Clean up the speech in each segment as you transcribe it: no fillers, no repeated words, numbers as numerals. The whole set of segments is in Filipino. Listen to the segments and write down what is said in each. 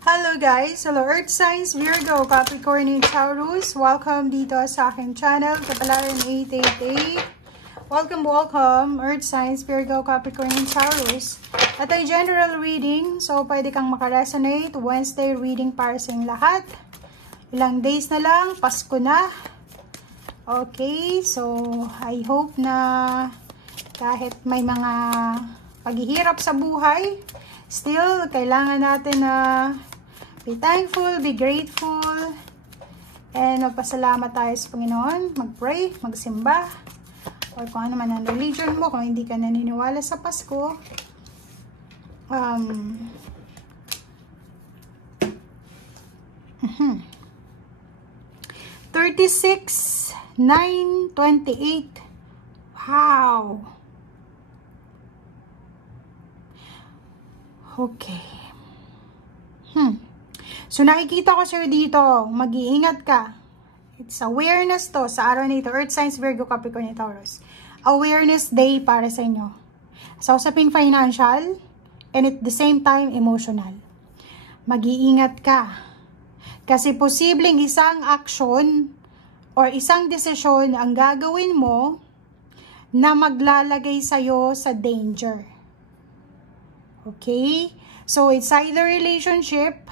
Hello guys! Hello Earth Signs, Virgo, Capricorn, and Taurus. Welcome dito sa aking channel, Kapalaran 888. Welcome Earth Signs, Virgo, Capricorn, and Taurus. At ay general reading, so pwede kang makaresonate. Wednesday reading para sa lahat. Ilang days na lang, Pasko na. Okay, so I hope na kahit may mga paghihirap sa buhay, still, kailangan natin na be thankful, be grateful, and magpasalamat tayo sa Panginoon, mag-pray, magsimba, or kung ano man ang religion mo, kung hindi ka naniniwala sa Pasko. 36:9:28. Wow! Okay. So, nakikita ko sir dito, mag-iingat ka. It's awareness to sa araw na ito. Earth Signs, Virgo, Capricorn, and Taurus. Awareness day para sa inyo. Sa usaping financial, and at the same time, emotional. Mag-iingat ka. Kasi posibleng isang action or isang desisyon ang gagawin mo na maglalagay sa'yo sa danger. Okay? So, it's either relationship.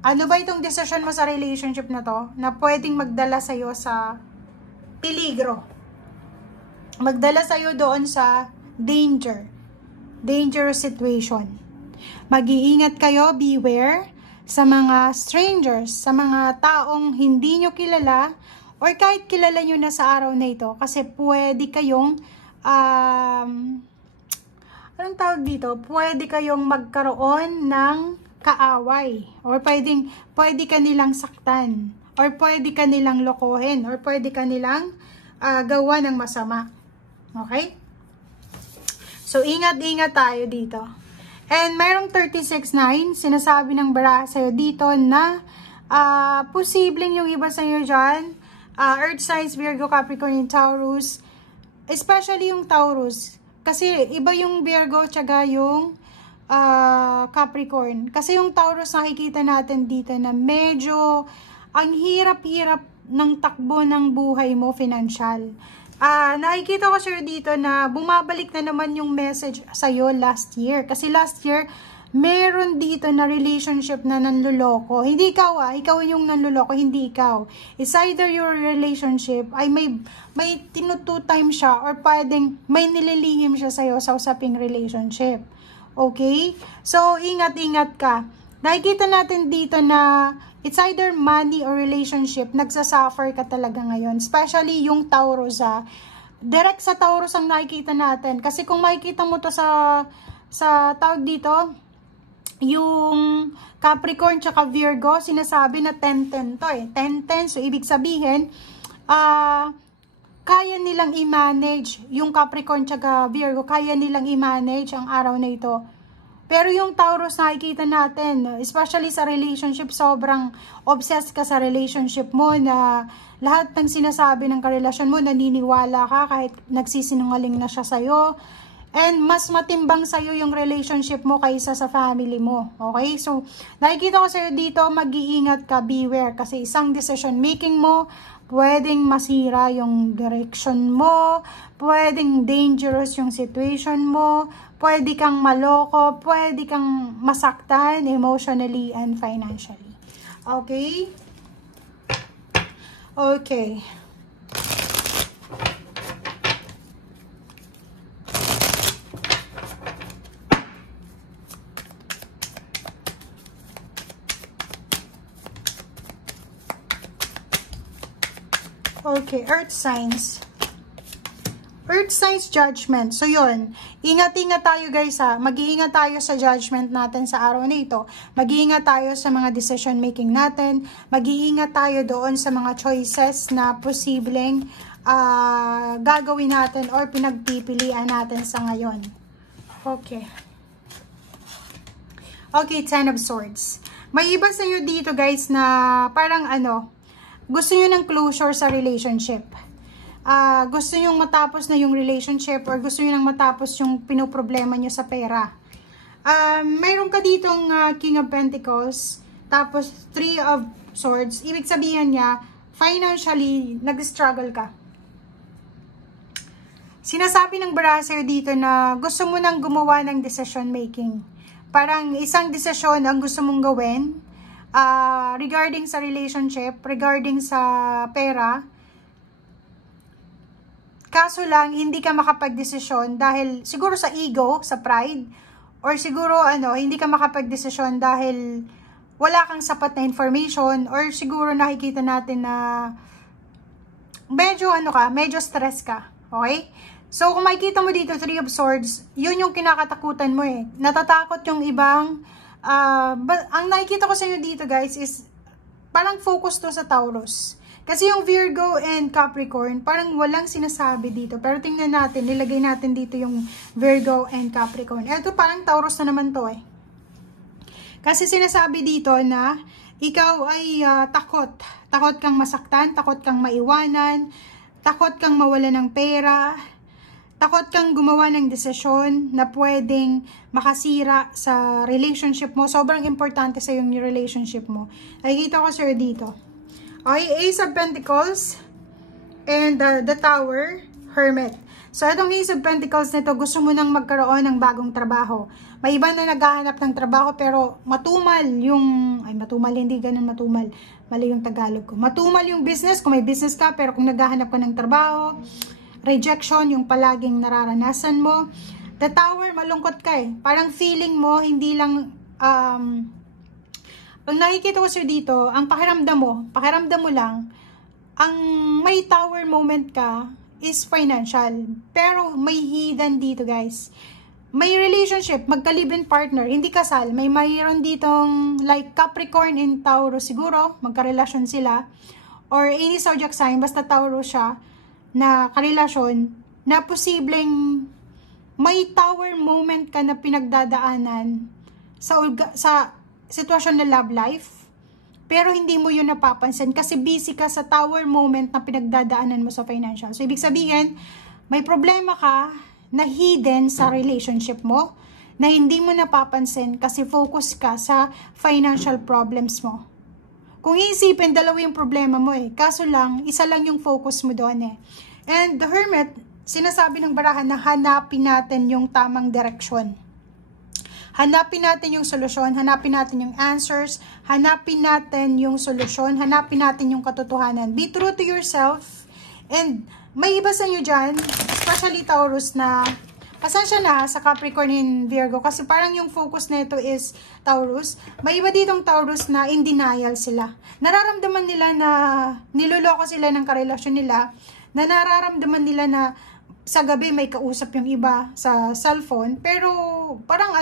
Ano ba itong decision mo sa relationship na to na pwedeng magdala sa'yo sa peligro? Magdala sa'yo doon sa danger. Dangerous situation. Mag-iingat kayo, beware sa mga strangers, sa mga taong hindi nyo kilala or kahit kilala nyo na sa araw na ito. Kasi pwede kayong anong tawag dito? Pwede kayong magkaroon ng kaaway. Or pwede ka nilang saktan. Or pwede ka nilang lokohin. Or pwede ka nilang gawa ng masama. Okay? So, ingat-ingat tayo dito. And mayroong 36:9, sinasabi ng bara sa'yo dito na posibleng yung iba sa'yo dyan, Earth Signs, Virgo, Capricorn, and Taurus, especially yung Taurus. Kasi iba yung Virgo tsaga yung Capricorn. Kasi yung Taurus nakikita natin dito na medyo ang hirap-hirap ng takbo ng buhay mo financial. Nakikita ko sir dito na bumabalik na naman yung message sa'yo last year. Kasi last year, meron dito na relationship na nanluloko. Hindi ikaw ikaw yung nanluloko, hindi ikaw. It's either your relationship ay may tinutu-time siya or pwedeng may nililihim siya sa'yo sa usaping relationship. Okay? So, ingat-ingat ka. Nakikita natin dito na it's either money or relationship, nagsasuffer ka talaga ngayon. Especially yung Taurus. Direct sa Taurus ang nakikita natin. Kasi kung makikita mo to sa tawag dito, yung Capricorn tsaka Virgo, sinasabi na 10-10 to eh. 10-10, so ibig sabihin, kaya nilang i-manage, yung Capricorn tsaka Virgo, kaya nilang i-manage ang araw na ito. Pero yung Taurus nakikita natin, especially sa relationship, sobrang obsessed ka sa relationship mo na lahat ng sinasabi ng karelasyon mo, naniniwala ka kahit nagsisinungaling na siya sa'yo. And mas matimbang sa'yo yung relationship mo kaysa sa family mo. Okay? So, nakikita ko sa'yo dito, mag-iingat ka, beware. Kasi isang decision making mo, pwedeng masira yung direction mo, pwedeng dangerous yung situation mo, pwede kang maloko, pwede kang masaktan emotionally and financially. Okay? Okay. Okay, Earth Signs. Earth Signs Judgment. So, yun. Ingat-ingat tayo guys Mag-iingat tayo sa judgment natin sa araw na ito. Mag-iingat tayo sa mga decision making natin. Mag-iingat tayo doon sa mga choices na posibleng gagawin natin or pinagpipilian natin sa ngayon. Okay. Okay, Ten of Swords. May iba sa inyo dito guys na parang gusto nyo ng closure sa relationship. Gusto nyo matapos na yung relationship or gusto nyo nang matapos yung pinoproblema nyo sa pera. Mayroon ka ditong King of Pentacles, tapos 3 of Swords. Ibig sabihin niya, financially, nag-struggle ka. Sinasabi ng baraser dito na gusto mo nang gumawa ng decision making. Parang isang desisyon ang gusto mong gawin regarding sa relationship, regarding sa pera. Kaso lang, hindi ka makapag-desisyon dahil siguro sa ego, sa pride, or siguro hindi ka makapag-desisyon dahil wala kang sapat na information, or siguro nakikita natin na medyo medyo stress ka. Okay? So, kung makikita mo dito, 3 of Swords, yun yung kinakatakutan mo eh. Natatakot yung ibang, ang nakikita ko sa inyo dito guys is, parang focus to sa Taurus. Kasi yung Virgo and Capricorn, parang walang sinasabi dito. Pero tingnan natin, nilagay natin dito yung Virgo and Capricorn. Eto parang Taurus na naman to eh. Kasi sinasabi dito na ikaw ay takot. Takot kang masaktan, takot kang maiwanan, takot kang mawala ng pera, takot kang gumawa ng desisyon na pwedeng makasira sa relationship mo. Sobrang importante sa yung relationship mo. Nakikita ko sir dito. Okay, Ace of Pentacles and the Tower, Hermit. So, itong Ace of Pentacles nito, gusto mo nang magkaroon ng bagong trabaho. May iba na naghahanap ng trabaho pero matumal yung, matumal, hindi ganun matumal. Mali yung Tagalog ko. Matumal yung business, kung may business ka, pero kung naghahanap ka ng trabaho, rejection yung palaging nararanasan mo. The Tower, malungkot ka eh. Parang feeling mo, hindi lang, ang nakikita ko sir dito, ang pakiramdam mo lang, ang may tower moment ka is financial. Pero may hidden dito guys. May relationship, magka-live-in partner, hindi kasal. May mayroon ditong like Capricorn and Taurus siguro, magka-relasyon sila. Or any zodiac sign, basta Taurus siya, na karelasyon, na posibleng may tower moment ka na pinagdadaanan sa sitwasyon na love life, pero hindi mo yun napapansin kasi busy ka sa tower moment na pinagdadaanan mo sa financial. So, ibig sabihin, may problema ka na hidden sa relationship mo na hindi mo napapansin kasi focus ka sa financial problems mo. Kung iisipin, dalawa yung problema mo eh. Kaso lang, isa lang yung focus mo doon eh. And the Hermit, sinasabi ng barahan na hanapin natin yung tamang direksyon. Hanapin natin yung solusyon, hanapin natin yung answers, hanapin natin yung solusyon, hanapin natin yung katotohanan. Be true to yourself. And may iba sa inyo dyan, especially Taurus na, pasensya na sa Capricorn and Virgo, kasi parang yung focus nito is Taurus. May iba ditong Taurus na in denial sila. Nararamdaman nila na niloloko sila ng karelasyon nila, na nararamdaman nila na sa gabi may kausap yung iba sa cellphone, pero parang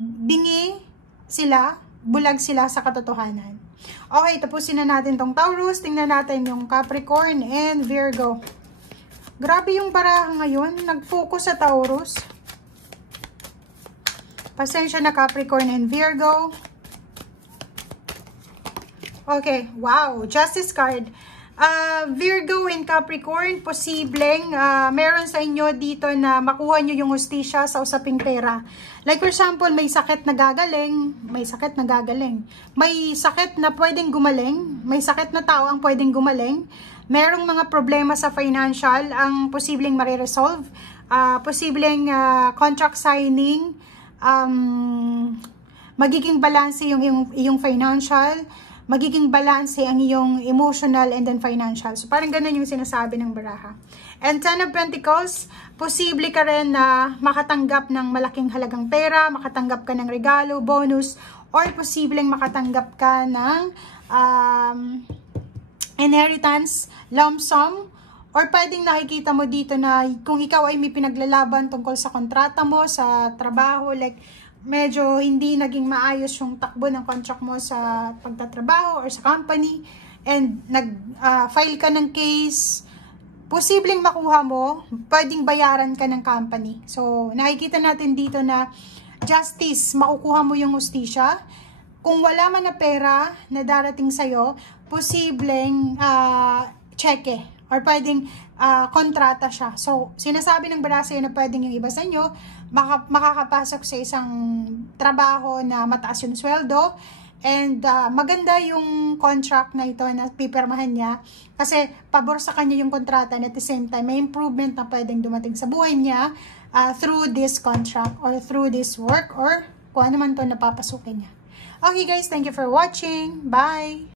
bingi sila, bulag sila sa katotohanan. Okay, tapusin na natin tong Taurus. Tingnan natin yung Capricorn and Virgo. Grabe yung baraha ngayon, nag-focus sa Taurus. Pasensya na Capricorn and Virgo. Okay, wow, Justice card. Virgo and Capricorn, posibleng meron sa inyo dito na makuha nyo yung hustisya sa usaping pera. Like for example, may sakit na gagaling, may sakit na pwedeng gumaling, may sakit na tao ang pwedeng gumaling, merong mga problema sa financial ang posibleng mariresolve, posibleng contract signing, magiging balance yung financial, magiging balance ang iyong emotional and then financial. So, parang ganun yung sinasabi ng baraha. And 10 of Pentacles, posible ka rin na makatanggap ng malaking halagang pera, makatanggap ka ng regalo, bonus, or posibleng makatanggap ka ng inheritance, lump sum, or pwedeng nakikita mo dito na kung ikaw ay may pinaglalaban tungkol sa kontrata mo, sa trabaho, like medyo hindi naging maayos yung takbo ng contract mo sa pagtatrabaho or sa company, and nag-file ka ng case, posibleng makuha mo, pwedeng bayaran ka ng company. So, nakikita natin dito na justice, makukuha mo yung hustisya. Kung wala man na pera na darating sa'yo, posibleng cheque or pwedeng kontrata siya. So, sinasabi ng baraha sa'yo na pwedeng yung iba sa inyo, makakapasok sa isang trabaho na mataas yung sweldo. And maganda yung contract na ito na pipirmahan niya kasi pabor sa kanya yung kontrata, and at the same time may improvement na pwedeng dumating sa buhay niya through this contract or through this work or kung ano man to napapasukin niya. Okay guys, thank you for watching. Bye!